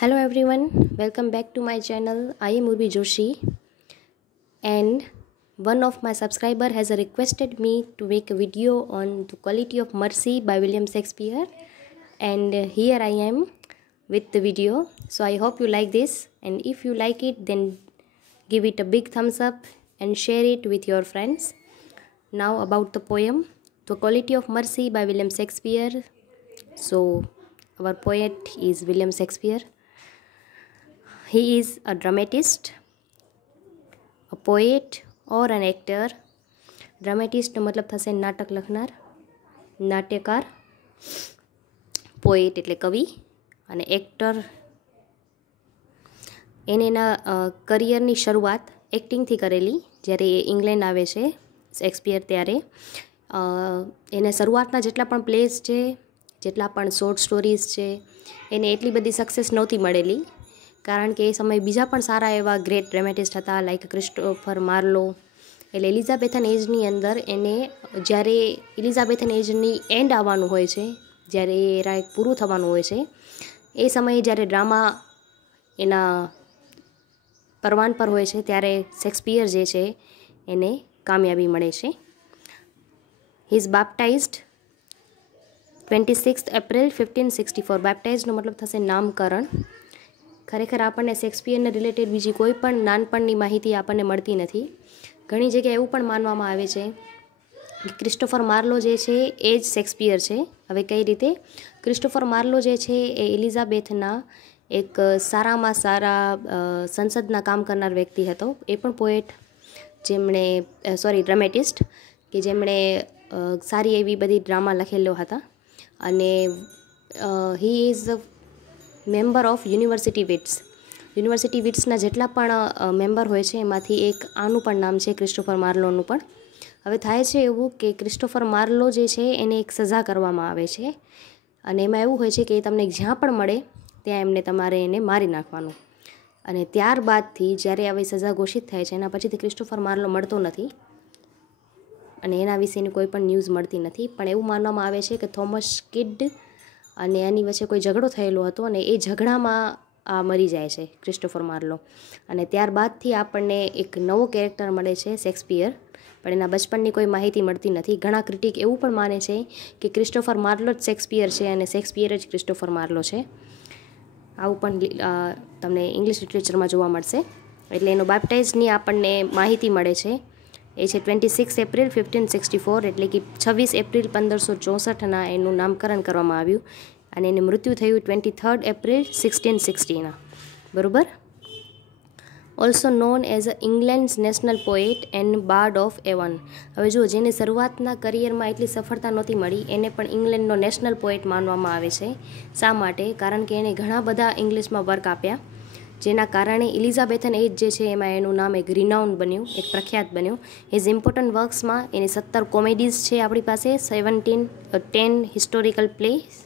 Hello everyone, welcome back to my channel. I am Urvi Joshi, and one of my subscriber has requested me to make a video on The Quality of Mercy by William Shakespeare, and here I am with the video. So I hope you like this, and if you like it then give it a big thumbs up and share it with your friends. Now about the poem The Quality of Mercy by William Shakespeare. So our poet is William Shakespeare. He is a dramatist, a poet or an actor. ડ્રામેટિસ્ટનો મતલબ થશે નાટક લખનાર, નાટ્યકાર. Poet એટલે કવિ, અને actor એને એના કરિયરની શરૂઆત એક્ટિંગથી કરેલી. જ્યારે એ ઇંગ્લેન્ડ આવે છે શેક્સપિયર ત્યારે એને શરૂઆતના જેટલા પણ પ્લેસ છે, જેટલા પણ શોર્ટ સ્ટોરીઝ છે, એને એટલી બધી સક્સેસ નહોતી મળેલી. કારણ કે એ સમયે બીજા પણ સારા એવા ગ્રેટ ડ્રામેટિસ્ટ હતા, લાઈક ક્રિસ્ટોફર માર્લો. એટલે એલિઝાબેથન એજની અંદર એને જ્યારે એલિઝાબેથન એજની એન્ડ આવવાનું હોય છે, જ્યારે એ રાય પૂરું થવાનું હોય છે, એ સમયે જ્યારે ડ્રામા એના પરવાન પર હોય છે, ત્યારે શેક્સપિયર જે છે એને કામયાબી મળે છે. He is બાપ્ટાઇઝડ 26 April 1564. બાપ્ટાઇઝનો મતલબ થશે નામકરણ. ખરેખર આપણને શેક્સપિયરને રિલેટેડ બીજી કોઈ પણ નાનપણની માહિતી આપણને મળતી નથી. ઘણી જગ્યાએ એવું પણ માનવામાં આવે છે કે ક્રિસ્ટોફર માર્લો જે છે એ જ શેક્સપિયર છે. હવે કઈ રીતે? ક્રિસ્ટોફર માર્લો જે છે એ એલિઝાબેથના એક સારામાં સારા સંસદના કામ કરનાર વ્યક્તિ હતો. એ પણ પોએટ, જેમણે ડ્રામેટિસ્ટ કે જેમણે સારી એવી બધી ડ્રામા લખેલો હતા. અને he is member of university Wits. University વિટ્સના જેટલા પણ મેમ્બર હોય છે એમાંથી એક આનું પણ નામ છે, ક્રિસ્ટોફર માર્લોનું પણ. હવે થાય છે એવું કે ક્રિસ્ટોફર માર્લો જે છે એને એક સજા કરવામાં આવે છે, અને એમાં એવું હોય છે કે તમને જ્યાં પણ મળે ત્યાં એમને તમારે એને મારી નાખવાનું. અને ત્યારબાદથી જ્યારે આવી સજા ઘોષિત થાય છે એના પછીથી ક્રિસ્ટોફર માર્લો મળતો નથી, અને એના વિશેની કોઈ પણ ન્યૂઝ મળતી નથી. પણ એવું માનવામાં આવે છે કે થોમસ કિડ અને એની વચ્ચે કોઈ ઝઘડો થયેલો હતો, અને એ ઝઘડામાં આ મરી જાય છે ક્રિસ્ટોફર માર્લો. અને ત્યારબાદથી આપણને એક નવો કેરેક્ટર મળે છે શેક્સપિયર, પણ એના બચપનની કોઈ માહિતી મળતી નથી. ઘણા ક્રિટિક એવું પણ માને છે કે ક્રિસ્ટોફર માર્લો જ શેક્સપિયર છે અને શેક્સપિયર જ ક્રિસ્ટોફર માર્લો છે. આવું પણ તમને ઇંગ્લિશ લિટરેચરમાં જોવા મળશે. એટલે એનો બાપ્ટાઇઝની આપણને માહિતી મળે છે. એ છે 26 એપ્રિલ 1564, એટલે કે 26 એપ્રિલ 1564ના એનું નામકરણ કરવામાં આવ્યું, અને એને મૃત્યુ થયું 23 એપ્રિલ 1660ના. બરાબર. Also known as a England's national poet and bard of Avon. હવે જુઓ, જેને શરૂઆતના કરિયરમાં એટલી સફળતા નહોતી મળી, એને પણ ઇંગ્લેન્ડનો નેશનલ પોએટ માનવામાં આવે છે. શા માટે? કારણ કે એને ઘણા બધા ઇંગ્લિશમાં વર્ક આપ્યા, જેના કારણે એલિઝાબેથન એજ જે છે એમાં એનું નામ એક રિનાઉન્ડ બન્યું, એક પ્રખ્યાત બન્યું. હિઝ ઇમ્પોર્ટન્ટ વર્ક્સમાં એની 17 કોમેડીઝ છે આપણી પાસે, 10 હિસ્ટોરિકલ પ્લેસ,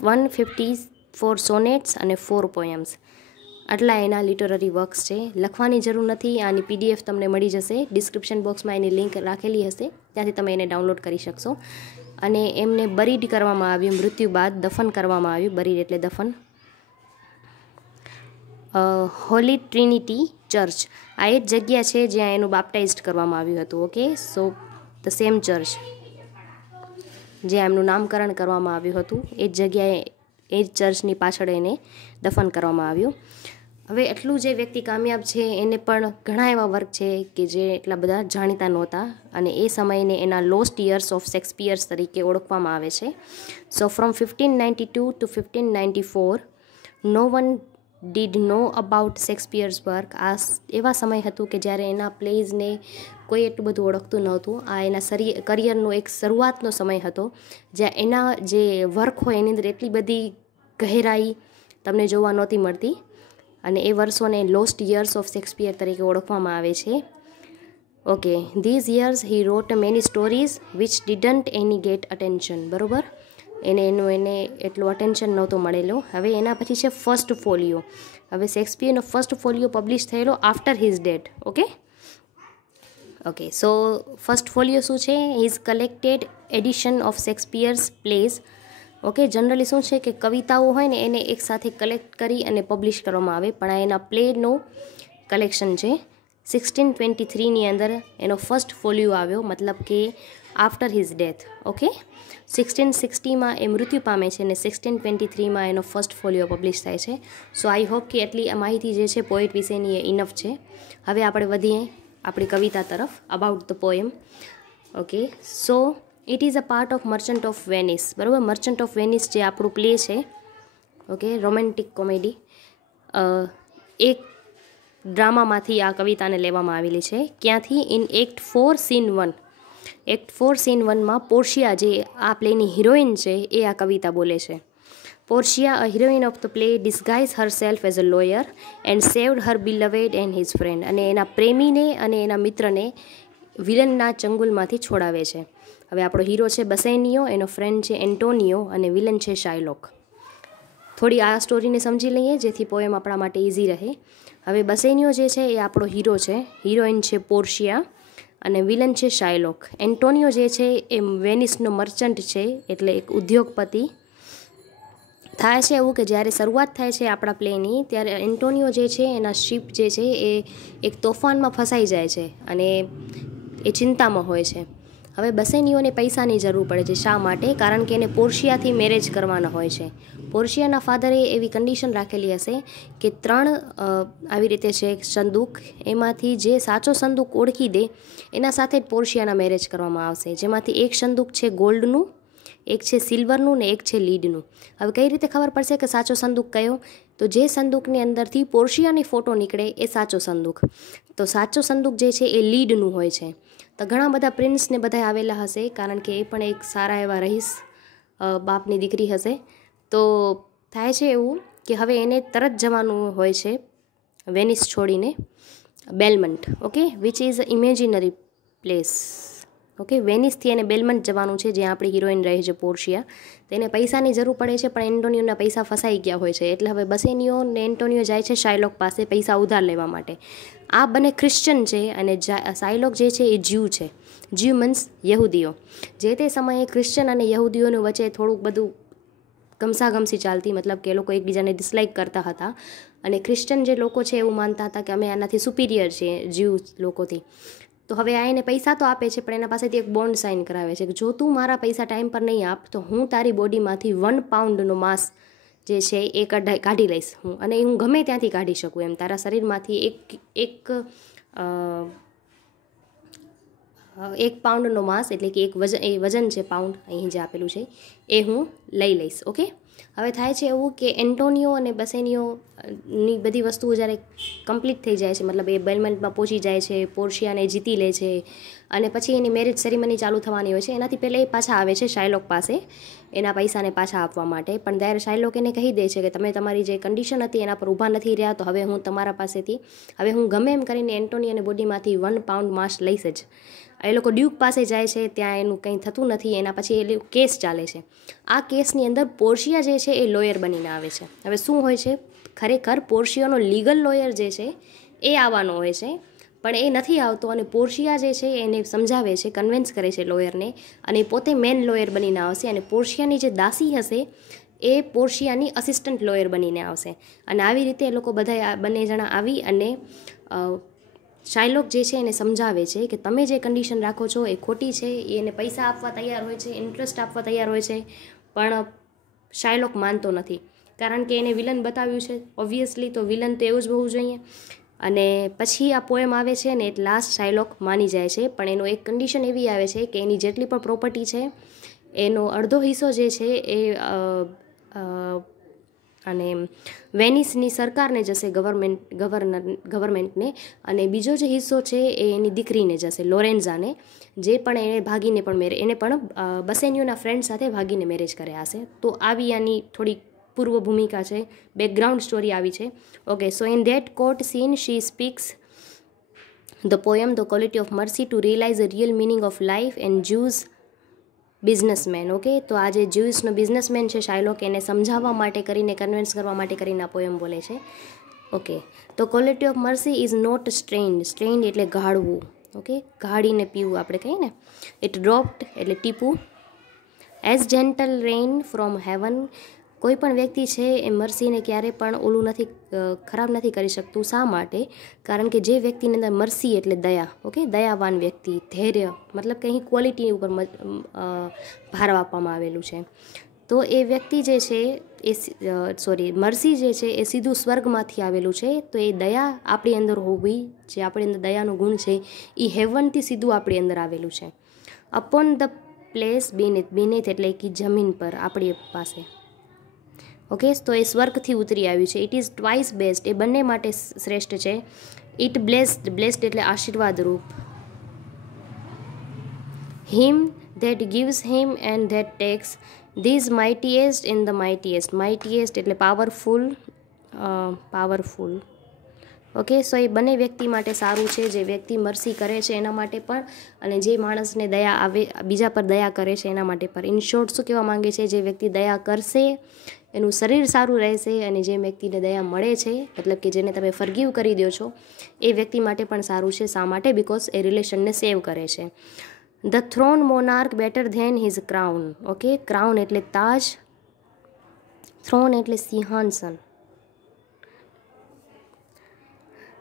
154 સોનેટ્સ અને 4 પોએમ્સ. આટલા એના લિટરરી વર્ક્સ છે. લખવાની જરૂર નથી. આની PDF તમને મળી જશે. ડિસ્ક્રિપ્શન બોક્સમાં એની લિંક રાખેલી હશે, ત્યાંથી તમે એને ડાઉનલોડ કરી શકશો. અને એમને બરીડ કરવામાં આવ્યું, મૃત્યુ બાદ દફન કરવામાં આવ્યું. બરીડ એટલે દફન. હોલી ટ્રિનિટી ચર્ચ, આ એ જ જગ્યા છે જ્યાં એનું બાપ્ટાઇઝડ કરવામાં આવ્યું હતું. Okay, so the same church જ્યાં એમનું નામકરણ કરવામાં આવ્યું હતું, એ જ જગ્યાએ, એ જ ચર્ચની પાછળ એને દફન કરવામાં આવ્યું. હવે એટલું જે વ્યક્તિ કામયાબ છે એને પણ ઘણા એવા વર્ક છે કે જે એટલા બધા જાણીતા નહોતા, અને એ સમયને એના લોસ્ટ યર્સ ઓફ શેક્સપિયર્સ તરીકે ઓળખવામાં આવે છે. So from 1592 to 1594 no one did know about Shakespeare's work. આ એવા સમય હતું કે જ્યારે એના પ્લેઝને કોઈ એટલું બધું ઓળખતું નહોતું. આ એના કરિયરનો એક શરૂઆતનો સમય હતો, જ્યાં એના જે વર્ક હોય એની અંદર એટલી બધી ગહેરાઈ તમને જોવા નહોતી મળતી, અને એ વર્ષોને લોસ્ટ યર્સ ઓફ શેક્સપિયર તરીકે ઓળખવામાં આવે છે. Okay, these years he wrote many stories which didn't any get attention. બરાબર, એને એટલું અટેન્શન નહોતો મળેલો. હવે એના પછી છે ફર્સ્ટ ફોલિયો. હવે શેક્સપિયરનો ફર્સ્ટ ફોલિયો પબ્લિશ થયેલો after his death. Okay, so first folio શું છે? His collected edition of Shakespeare's plays okay, generally શું છે કે કવિતાઓ હોય ને એને એક સાથે કલેક્ટ કરી અને પબ્લિશ કરવામાં આવે, પણ આ એના પ્લેનો કલેક્શન છે. 1623ની અંદર એનો ફર્સ્ટ ફોલિયો આવ્યો, મતલબ કે આફ્ટર હિઝ ડેથ. ઓકે, 1660માં એ મૃત્યુ પામે છે અને 1623માં એનો ફર્સ્ટ ફોલિયો પબ્લિશ થાય છે. સો આઈ હોપ કે એટલી આ માહિતી જે છે પોએટ વિશેની એ ઇનફ છે. હવે આપણે વધીએ આપણી કવિતા તરફ, about the poem. Okay, so it is a part of merchant of Venice. બરાબર, મર્ચન્ટ ઓફ વેનિસ જે આપણું પ્લે છે, ઓકે, રોમેન્ટિક કોમેડી, એક ડ્રામામાંથી આ કવિતાને લેવામાં આવેલી છે. ક્યાંથી? In act 4 scene 1. Act 4 scene 1માં પોર્શિયા જે આ પ્લેની હિરોઈન છે એ આ કવિતા બોલે છે. Portia, a heroine of the play, disguise herself as a lawyer and saved her beloved and his friend. અને એના પ્રેમીને અને એના મિત્રને વિલનના ચંગુલમાંથી છોડાવે છે. હવે આપણો હીરો છે બસેનિયો, એનો ફ્રેન્ડ છે એન્ટોનિયો અને વિલન છે શાયલોક. થોડી આ સ્ટોરીને સમજી લઈએ જેથી પોએમ આપણા માટે ઇઝી રહે. હવે બસેનિયો જે છે એ આપણો હીરો છે, હિરોઈન છે પોર્શિયા અને વિલન છે શાયલોક. એન્ટોનિયો જે છે એ વેનિસનો મર્ચન્ટ છે, એટલે એક ઉદ્યોગપતિ. થાય છે એવું કે જ્યારે શરૂઆત થાય છે આપણા પ્લેની, ત્યારે એન્ટોનિયો જે છે એના શિપ જે છે એ એક તોફાનમાં ફસાઈ જાય છે અને એ ચિંતામાં હોય છે. હવે બસેનિયોને પૈસાની જરૂર પડે છે. શા માટે? કારણ કે એને પોર્શિયાથી મેરેજ કરવાના હોય છે. પોર્શિયાના ફાધરે એવી કન્ડિશન રાખેલી હશે કે 3 આવી રીતે છે સંદૂક, એમાંથી જે સાચો સંદૂક ઓળખી દે એના સાથે જ પોર્શિયાના મેરેજ કરવામાં આવશે. જેમાંથી એક સંદૂક છે ગોલ્ડનું, એક છે સિલ્વરનું ને એક છે લીડનું. હવે કઈ રીતે ખબર પડશે કે સાચો સંદૂક કયો? તો જે સંદૂકની અંદરથી પોર્શિયાની ફોટો નીકળે એ સાચો સંદૂક. તો સાચો સંદૂક જે છે એ લીડનું હોય છે. તો ઘણા બધા પ્રિન્સને બધા આવેલા હશે, કારણ કે એ પણ એક સારા એવા રહીશ બાપની દીકરી હશે. તો થાય છે એવું કે હવે એને તરત જવાનું હોય છે વેનિસ છોડીને Belmont. Okay, which is a imaginary place. Okay, વેનિસથી એને બેલમન્ટ જવાનું છે જ્યાં આપણી હિરોઈન રહે છે પોર્શિયા. તેને પૈસાની જરૂર પડે છે, પણ એન્ટોનિયોના પૈસા ફસાઈ ગયા હોય છે. એટલે હવે બસેનિયો ને એન્ટોનિયો જાય છે શાયલોક પાસે પૈસા ઉધાર લેવા માટે. આ બંને ક્રિશ્ચન છે અને શાયલોક જે છે એ જ્યુ છે. જ્યુ મીન્સ યહૂદીઓ. જે તે સમયે ક્રિશ્ચન અને યહૂદીઓની વચ્ચે થોડુંક બધું ગમસાગમસી ચાલતી, મતલબ કે એ લોકો એકબીજાને ડિસલાઇક કરતા હતા. અને ક્રિશ્ચન જે લોકો છે એવું માનતા હતા કે અમે આનાથી સુપિરિયર છીએ જ્યુ લોકોથી. તો હવે આ એને પૈસા તો આપે છે, પણ એના પાસેથી એક બોન્ડ સાઇન કરાવે છે કે જો તું મારા પૈસા ટાઈમ પર નહીં આપ તો હું તારી બોડીમાંથી 1 પાઉન્ડનો માંસ જે છે એ કાઢી લઈશ હું, અને હું ગમે ત્યાંથી કાઢી શકું એમ. તારા શરીરમાંથી એક પાઉન્ડનો માંસ, એટલે કે એક વજન છે પાઉન્ડ અહીં જે આપેલું છે એ હું લઈ લઈશ. ઓકે, હવે થાય છે એવું કે એન્ટોનિયો અને બસેનિયોની બધી વસ્તુઓ જ્યારે કમ્પ્લીટ થઈ જાય છે, મતલબ એ બેલમન્ટમાં પહોંચી જાય છે, પોર્શિયાને જીતી લે છે અને પછી એની મેરેજ સેરેમની ચાલુ થવાની હોય છે. એનાથી પહેલાં એ પાછા આવે છે શાયલોક પાસે એના પૈસાને પાછા આપવા માટે. પણ ત્યારે શાયલોક એને કહી દે છે કે તમે તમારી જે કન્ડિશન હતી એના પર ઊભા નથી રહ્યા, તો હવે હું તમારા પાસેથી હવે હું ગમે એમ કરીને એન્ટોનિયોની બોડીમાંથી 1 પાઉન્ડ માંસ લઈશ જ. એ લોકો ડ્યુક પાસે જાય છે, ત્યાં એનું કંઈ થતું નથી. એના પછી એ કેસ ચાલે છે. આ કેસની અંદર પોર્શિયા જે છે એ લોયર બનીને આવે છે. હવે શું હોય છે, ખરેખર પોર્શિયાનો લીગલ લોયર જે છે એ આવવાનો હોય છે, પણ એ નથી આવતો. અને પોર્શિયા જે છે એને સમજાવે છે, કન્વિન્સ કરે છે લોયરને, અને પોતે મેન લોયર બનીને આવશે. અને પોર્શિયાની જે દાસી હશે એ પોર્શિયાની અસિસ્ટન્ટ લોયર બનીને આવશે. અને આવી રીતે એ લોકો બધા બંને જણા આવી અને શાયલોક જે છે એને સમજાવે છે કે તમે જે કન્ડિશન રાખો છો એ ખોટી છે. એને પૈસા આપવા તૈયાર હોય છે, ઇન્ટરેસ્ટ આપવા તૈયાર હોય છે, પણ શાયલોક માનતો નથી, કારણ કે એને વિલન બતાવ્યું છે ઓબ્વિયસલી, તો વિલન તો એવું જ હોવું જોઈએ. અને પછી આ પોએમ આવે છે ને એટલે લાસ્ટ શાયલોક માની જાય છે, પણ એનો એક કન્ડિશન એવી આવે છે કે એની જેટલી પણ પ્રોપર્ટી છે એનો અડધો હિસ્સો જે છે એ અને વેનિસની સરકારને જશે, ગવર્મેન્ટને, અને બીજો જે હિસ્સો છે એ એની દીકરીને જશે લોરેન્ઝાને, જે પણ એને ભાગીને પણ એને પણ બસેનિયોના ફ્રેન્ડ સાથે ભાગીને મેરેજ કર્યા હશે. તો આવી આની થોડી પૂર્વ ભૂમિકા છે, બેકગ્રાઉન્ડ સ્ટોરી આવી છે. Okay, so in that court scene she speaks the poem the quality of mercy to realise the real meaning of life and Jews businessman. Okay, તો આ જે જ્યુસનો બિઝનેસમેન છે શાયલોક, એને સમજાવવા માટે કરીને, કન્વિન્સ કરવા માટે કરીને આ પોએમ બોલે છે. ઓકે, તો quality of mercy is not strained. Strained એટલે ગાળવું. ઓકે, ગાળીને પીવું આપણે કહીએ ને. ઇટ ડ્રોપ્ડ એટલે ટીપું. As gentle rain from heaven. કોઈ પણ વ્યક્તિ છે એ મર્સીને ક્યારે પણ ઓલું નથી, ખરાબ નથી કરી શકતું. શા માટે? કારણ કે જે વ્યક્તિની અંદર મર્સી એટલે દયા, ઓકે, દયાવાન વ્યક્તિ, ધૈર્ય, મતલબ કે અહીં ક્વોલિટી ઉપર ભાર આપવામાં આવેલું છે. તો એ વ્યક્તિ જે છે એ મર્સી જે છે એ સીધું સ્વર્ગમાંથી આવેલું છે. તો એ દયા આપણી અંદર હોવી, જે આપણી અંદર દયાનો ગુણ છે એ હેવનથી સીધું આપણી અંદર આવેલું છે. અપોન ધ પ્લેસ બીનેથ એટલે કે જમીન પર આપણી પાસે, ઓકે. તો એ સ્વર્ગથી ઉતરી આવ્યું છે. ઇટ ઇઝ ટ્વાઇસ બેસ્ટ, એ બંને માટે શ્રેષ્ઠ છે. ઇટ બ્લેસ્ડ એટલે આશીર્વાદરૂપ. Him that gives him and that takes, this mightiest in the mightiest એટલે પાવરફુલ, ઓકે. સો એ બંને વ્યક્તિ માટે સારું છે. જે વ્યક્તિ મર્સી કરે છે એના માટે પણ, અને જે માણસને દયા આવે, બીજા પર દયા કરે છે એના માટે પણ. ઇન શોર્ટ શું કહેવા માંગે છે? જે વ્યક્તિ દયા કરશે એનું શરીર સારું રહેશે, અને જે વ્યક્તિને દયા મળે છે, મતલબ કે જેને તમે ફરગીવ કરી દો છો, એ વ્યક્તિ માટે પણ સારું છે. શા માટે? બિકોઝ એ રિલેશનને સેવ કરે છે. The throne monarch better than his crown, okay. Crown એટલે તાજ, થ્રોન એટલે સિંહાસન.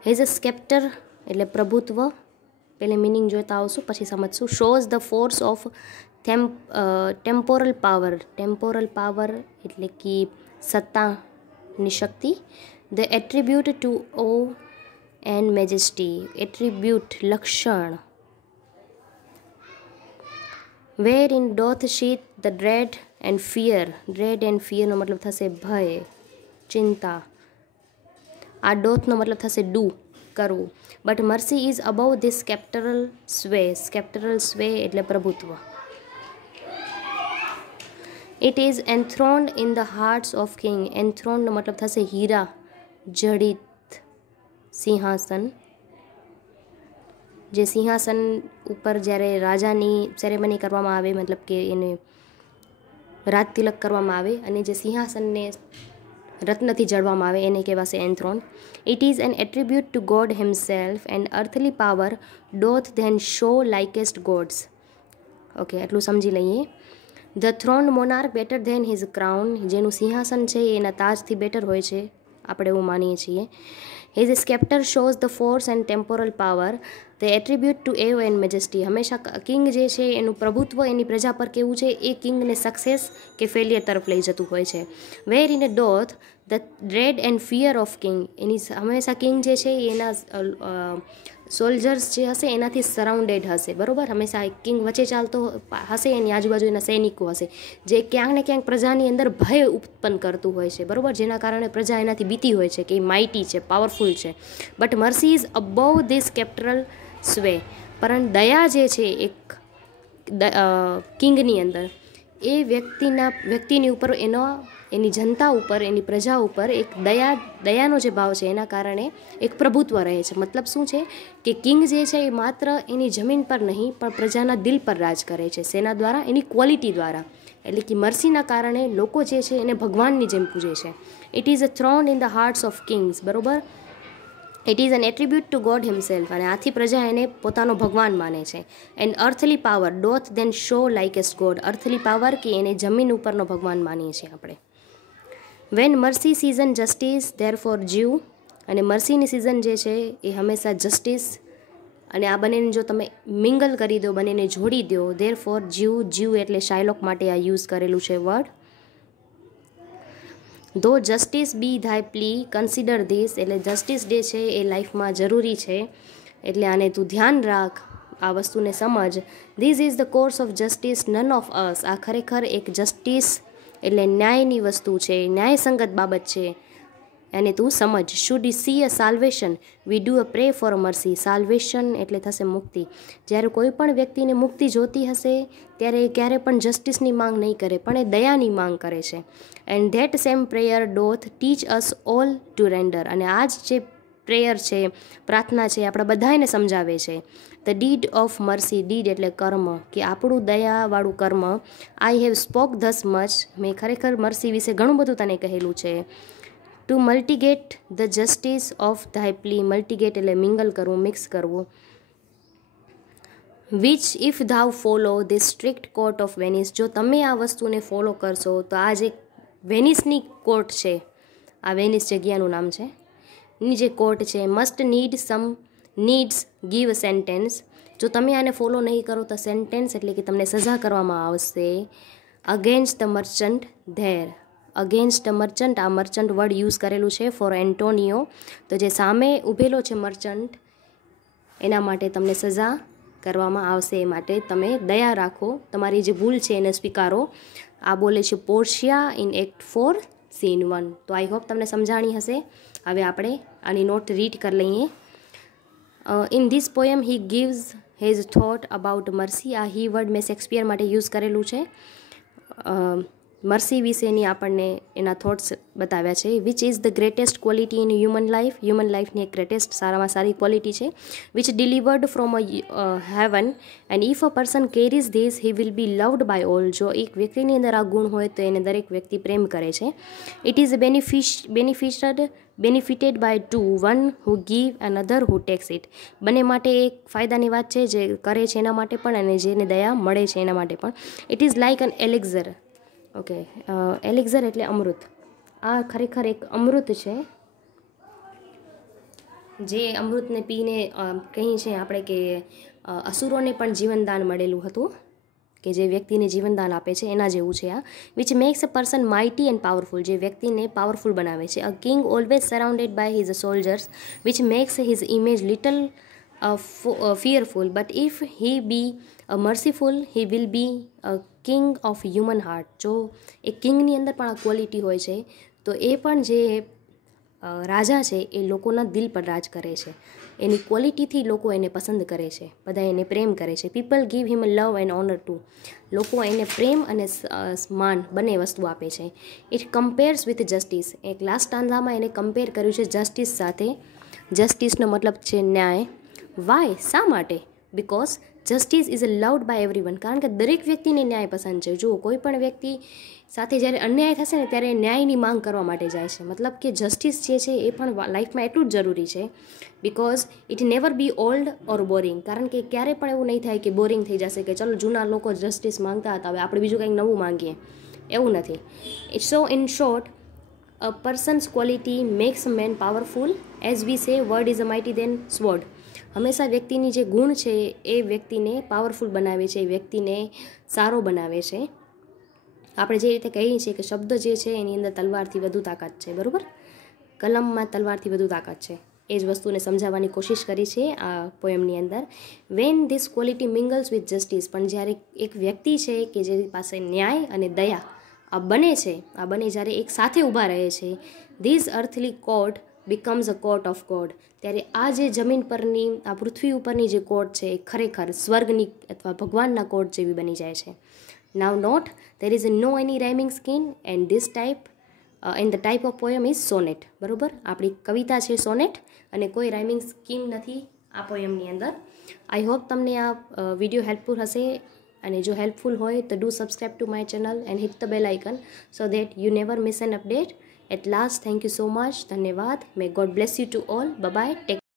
હિઝ સ્કેપ્ટર એટલે પ્રભુત્વ. પહેલે મિનિંગ જોતા આવશું, પછી સમજશું. Shows the force of temporal power એટલે કે સત્તાની શક્તિ. The attribute to awe and majesty, attribute લક્ષણ. Wherein doth sit the dread and ફિયરનો મતલબ થશે ભય, ચિંતા. આ ડોથનો મતલબ થશે ડુ, કરવું. But mercy is above this sceptred sway એટલે પ્રભુત્વ. It is enthroned in the hearts of king. એન્થ્રોન્ડનો મતલબ થશે હીરા જડિત સિંહાસન. જે સિંહાસન ઉપર જ્યારે રાજાની સેરેમની કરવામાં આવે, મતલબ કે એને રાજ તિલક કરવામાં આવે, અને જે સિંહાસનને રત્નથી જડવામાં આવે એને કહેવાશે enthrone. It is an attribute to God himself and earthly power doth then show likest God's, okay. એટલું સમજી લઈએ. The throne monarch better than his crown, જેનું સિંહાસન છે એના તાજથી બેટર હોય છે, આપણે એવું માનીએ છીએ. His sceptre shows the force and temporal power, the attribute to awe and majesty. હંમેશા કિંગ જે છે એનું પ્રભુત્વ એની પ્રજા પર કેવું છે, એ કિંગને સક્સેસ કે ફેલિયર તરફ લઈ જતું હોય છે. Wherein a doth the dread and fear of king, એની હંમેશા કિંગ જે છે એના સોલ્જર્સ જે હશે એનાથી સરાઉન્ડેડ હશે, બરાબર. હંમેશા કિંગ વચ્ચે ચાલતો હશે, એની આજુબાજુ એના સૈનિકો હશે, જે ક્યાંક ને ક્યાંક પ્રજાની અંદર ભય ઉત્પન્ન કરતું હોય છે, બરાબર. જેના કારણે પ્રજા એનાથી બીતી હોય છે કે એ માઇટી છે, પાવરફુલ છે. But mercy is above this sceptred sway. પરંતુ દયા જે છે એક કિંગની અંદર, એ વ્યક્તિની ઉપર, એની જનતા ઉપર, એની પ્રજા ઉપર એક દયાનો જે ભાવ છે એના કારણે એક પ્રભુત્વ રહે છે. મતલબ શું છે કે કિંગ જે છે એ માત્ર એની જમીન પર નહીં પણ પ્રજાના દિલ પર રાજ કરે છે. શેના દ્વારા? એની ક્વોલિટી દ્વારા. એટલે કે મર્સીના કારણે લોકો જે છે એને ભગવાનની જેમ પૂજે છે. It is a throne in the hearts of kings, બરોબર. It is an attribute to God himself, અને આથી પ્રજા એને પોતાનો ભગવાન માને છે. And earthly power doth then show likest God, earthly power કે એને જમીન ઉપરનો ભગવાન માનીએ છીએ આપણે. When mercy season justice therefore Jew, અને મર્સીની સિઝન જે છે એ હંમેશા જસ્ટિસ, અને આ બંનેને જો તમે મિંગલ કરી દો, બંનેને જોડી દો, ધેર ફોર જીવ એટલે શાયલોક માટે આ યુઝ કરેલું છે word. Though justice be thy plea consider this, એટલે જસ્ટિસ જે છે એ લાઈફમાં જરૂરી છે, એટલે આને તું ધ્યાન રાખ, આ વસ્તુને સમજ. This is the course of justice none of us, આ ખરેખર એક જસ્ટિસ એટલે ન્યાયની વસ્તુ છે, ન્યાયસંગત બાબત છે, અને તું સમજ. Should C a salvation we do a pre four Mersey. Salvation એટલે થશે મુક્તિ. જ્યારે કોઈ પણ વ્યક્તિને મુક્તિ જોતી હશે ત્યારે એ ક્યારે પણ જસ્ટિસની માંગ નહીં કરે, પણ એ દયાની માંગ કરે છે. And that same prayer doth teach us all to render, અને આ જ જે પ્રેયર છે, પ્રાર્થના છે, આપણા બધાને સમજાવે છે. The deed of mercy, deed એટલે કર્મ, કે આપણું દયાવાળું કર્મ. I have spoke thus much, મેં ખરેખર મર્સી વિશે ઘણું બધું તને કહેલું છે. To mitigate the justice of thy plea, mitigate એટલે મિંગલ કરવું, મિક્સ કરવું. Which if thou follow this strict court of Venice, જો તમે આ વસ્તુને ફોલો કરશો તો આ જે વેનિસની કોર્ટ છે, આ વેનિસ જગ્યાનું નામ છે, ની જે કોર્ટ છે, મસ્ટ નીડ્સ ગીવ સેન્ટેન્સ, જો તમે આને ફોલો નહીં કરો તો સેન્ટેન્સ એટલે કે તમને સજા કરવામાં આવશે against the merchant there. Against the merchant, આ મર્ચન્ટ વર્ડ યુઝ કરેલું છે ફોર એન્ટોનિયો, તો જે સામે ઊભેલો છે મર્ચન્ટ એના માટે તમને સજા કરવામાં આવશે. એ માટે તમે દયા રાખો, તમારી જે ભૂલ છે એને સ્વીકારો. આ બોલે છે પોર્શિયા ઇન એક્ટ 4 સીન 1. તો આઈ હોપ તમને સમજાણી હશે. હવે આપણે આની નોટ રીડ કરી લઈએ. In this poem he gives his thought about mercy. આ હી વર્ડ મેં શેક્સપિયર માટે યુઝ કરેલું છે. મર્સી વિશેની આપણને એના થોટ્સ બતાવ્યા છે. Which is the greatest quality in human life. Human લાઈફની એક ગ્રેટેસ્ટ સારામાં સારી ક્વોલિટી છે. Which delivered from heaven and if a person carries this he will be loved by all. જો એક વ્યક્તિની અંદર આ ગુણ હોય તો એને દરેક વ્યક્તિ પ્રેમ કરે છે. It is benefited by two, one who give and other who takes it. બંને માટે એક ફાયદાની વાત છે, જે કરે છે એના માટે પણ અને જેને દયા મળે છે એના માટે પણ. It is like an elixir. Okay, elixir એટલે અમૃત. આ ખરેખર એક અમૃત છે, જે અમૃતને પીને કહીએ છીએ આપણે કે અસુરોને પણ જીવનદાન મળેલું હતું, કે જે વ્યક્તિને જીવનદાન આપે છે એના જેવું છે આ. Which makes a person mighty and powerful, જે વ્યક્તિને પાવરફુલ બનાવે છે. A king always surrounded by his soldiers which makes his image little fearful, but if he be merciful he will be a king of human heart. જો એક કિંગની અંદર પણ આ quality હોય છે તો એ પણ જે રાજા છે એ લોકોના દિલ પર રાજ કરે છે. એની ક્વોલિટીથી લોકો એને પસંદ કરે છે, બધા એને પ્રેમ કરે છે. People give him love and honour too. લોકો એને પ્રેમ અને માન બંને વસ્તુ આપે છે. It compares with justice. એક લાસ્ટ સ્ટાન્ઝામાં એને કમ્પેર કર્યું છે જસ્ટિસ સાથે. જસ્ટિસનો મતલબ છે ન્યાય. વાય, શા માટે? Because justice is loved by everyone. કારણ કે દરેક વ્યક્તિને ન્યાય પસંદ છે. જો કોઈ પણ વ્યક્તિ સાથે જ્યારે અન્યાય થશે ને ત્યારે ન્યાયની માંગ કરવા માટે જાય છે. મતલબ કે જસ્ટિસ જે છે એ પણ લાઈફમાં એટલું જ જરૂરી છે. Because it never be old or boring. કારણ કે ક્યારે પણ એવું નહીં થાય કે બોરિંગ થઈ જશે કે ચલો જૂના લોકો જસ્ટિસ માંગતા હતા, હવે આપણે બીજું કંઈક નવું માંગીએ, એવું નથી. So in short, a person's quality makes a man powerful. As we say word is a mighty than sword. હંમેશા વ્યક્તિની જે ગુણ છે એ વ્યક્તિને પાવરફુલ બનાવે છે, એ વ્યક્તિને સારો બનાવે છે. આપણે જે રીતે કહીએ છીએ કે શબ્દ જે છે એની અંદર તલવારથી વધુ તાકાત છે, બરાબર? કલમમાં તલવારથી વધુ તાકાત છે. એ જ વસ્તુને સમજાવવાની કોશિશ કરી છે આ પોયમની અંદર. When this quality mingles with justice. પણ જ્યારે એક વ્યક્તિ છે કે જેની પાસે ન્યાય અને દયા આ બને છે, આ બંને જ્યારે એક સાથે ઊભા રહે છે, this earthly court becomes a court of God. ત્યારે આ જે જમીન પરની, આ પૃથ્વી ઉપરની જે કોર્ટ છે એ ખરેખર સ્વર્ગની અથવા ભગવાનના કોર્ટ જેવી બની જાય છે. નાવ not there is no any rhyming scheme and this type and the type of poem is sonnet. બરોબર, આપણી કવિતા છે સોનેટ અને કોઈ રાઇમિંગ સ્કીમ નથી આ પોયમની અંદર. આઈ હોપ તમને આ વિડીયો હેલ્પફુલ હશે, અને જો હેલ્પફુલ હોય તો do subscribe to my channel and hit the bell icon so that you never miss an update. At last, thank you so much. ધન્યવાદ. May God bless you to all. Bye bye. Tech